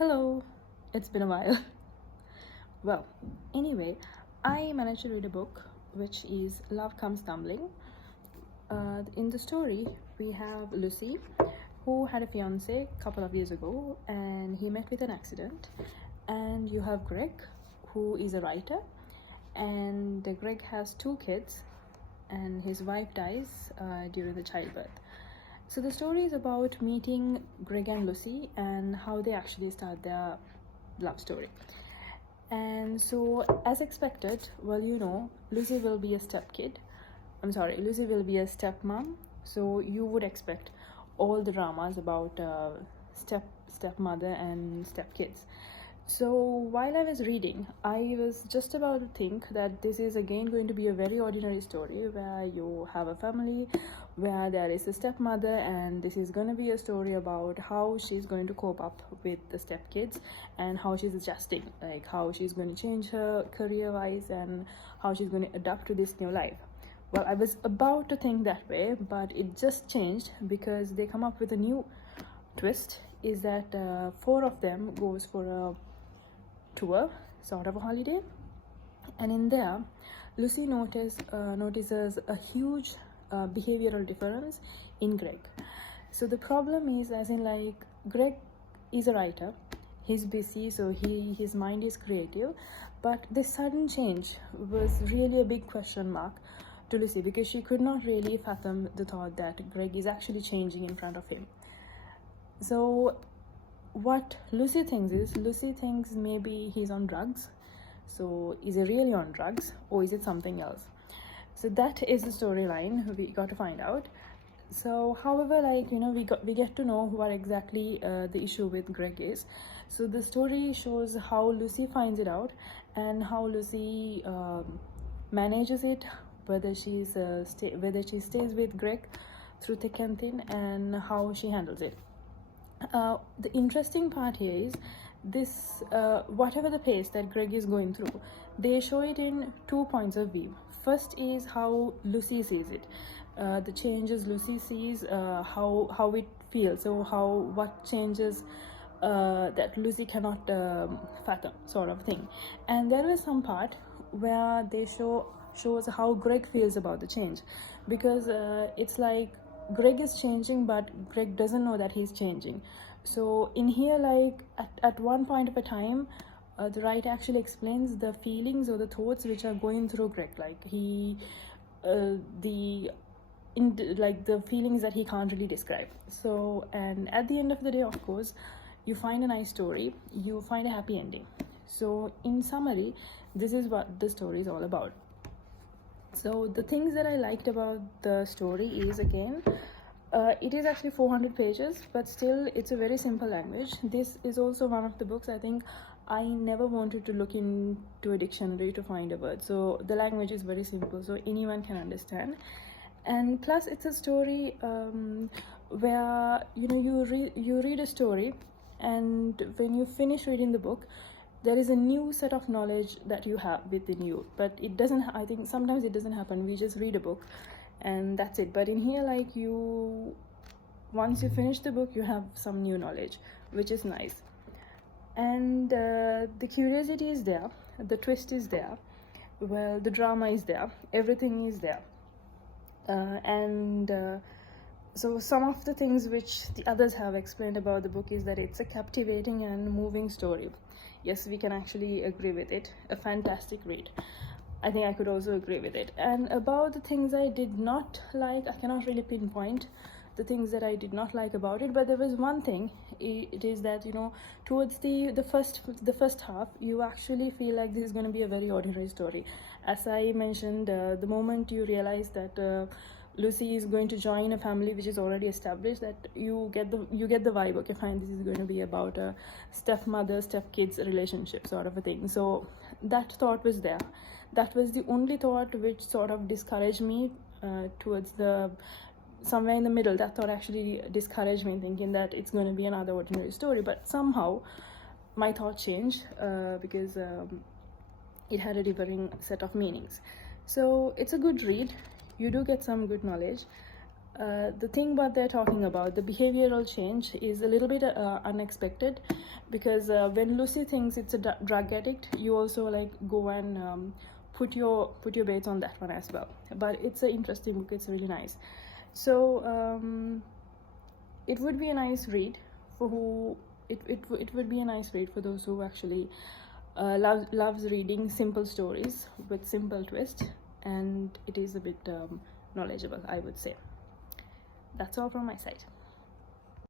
Hello, it's been a while. Well, anyway, I managed to read a book which is Love Comes Tumbling. In the story, we have Lucy, who had a fiance a couple of years ago and he met with an accident. And you have Greg, who is a writer, and Greg has two kids and his wife dies during the childbirth. So the story is about meeting Greg and Lucy and how they actually start their love story. And so, as expected, Lucy will be a Lucy will be a stepmom. So you would expect all the dramas about stepmother and stepkids. So while I was reading, I was just about to think that this is again going to be a very ordinary story where you have a family where there is a stepmother, and this is going to be a story about how she's going to cope up with the stepkids and how she's adjusting, like how she's going to change her career-wise and how she's going to adapt to this new life. Well, I was about to think that way, but it just changed because they come up with a new twist, is that four of them goes for a tour, sort of a holiday, and in there Lucy notices a huge behavioral difference in Greg. So the problem is, as in, like, Greg is a writer, he's busy, so his mind is creative, but this sudden change was really a big question mark to Lucy because she could not really fathom the thought that Greg is actually changing in front of him. So what Lucy thinks maybe he's on drugs. So is he really on drugs, or is it something else? So that is the storyline we got to find out. So however, we get to know what exactly the issue with Greg is. So the story shows how Lucy finds it out and how Lucy manages it, whether she stays with Greg through thick and thin, and how she handles it. The interesting part here is this, whatever the pace that Greg is going through, they show it in 2 points of view. First is how Lucy sees it, the changes Lucy sees, how it feels, so what changes that Lucy cannot fathom, sort of thing. And there is some part where they shows how Greg feels about the change, because it's like Greg is changing, but Greg doesn't know that he's changing. So in here, like at one point of a time, the writer actually explains the feelings or the thoughts which are going through Greg, like the feelings that he can't really describe. So, and at the end of the day, of course, you find a nice story, you find a happy ending. So in summary, this is what the story is all about. So the things that I liked about the story is, again, it is actually 400 pages, but still it's a very simple language. This is also one of the books I think I never wanted to look into a dictionary to find a word. So the language is very simple, so anyone can understand. And plus it's a story where you read a story, and when you finish reading the book, there is a new set of knowledge that you have within you. But it doesn't, I think sometimes it doesn't happen. We just read a book and that's it. But in here, like, once you finish the book, you have some new knowledge, which is nice. And the curiosity is there, the twist is there, well, the drama is there, everything is there. So some of the things which the others have explained about the book is that it's a captivating and moving story. Yes, we can actually agree with it. A fantastic read. I think I could also agree with it. And about the things I did not like, I cannot really pinpoint the things that I did not like about it, but there was one thing. It is that, towards the first half, you actually feel like this is going to be a very ordinary story. As I mentioned, the moment you realize that Lucy is going to join a family which is already established, that you get the vibe, okay fine, this is going to be about a stepmother stepkids relationship, sort of a thing. So that thought was there. That was the only thought which sort of discouraged me towards somewhere in the middle. That thought actually discouraged me, thinking that it's going to be another ordinary story. But somehow my thought changed because it had a differing set of meanings. So it's a good read. You do get some good knowledge. The thing what they're talking about, the behavioral change, is a little bit unexpected, because when Lucy thinks it's a drug addict, you also like go and put your bets on that one as well. But it's an interesting book. It's really nice. So it would be a nice read for who it would be a nice read for those who actually loves reading simple stories with simple twist, and it is a bit knowledgeable, I would say. That's all from my side.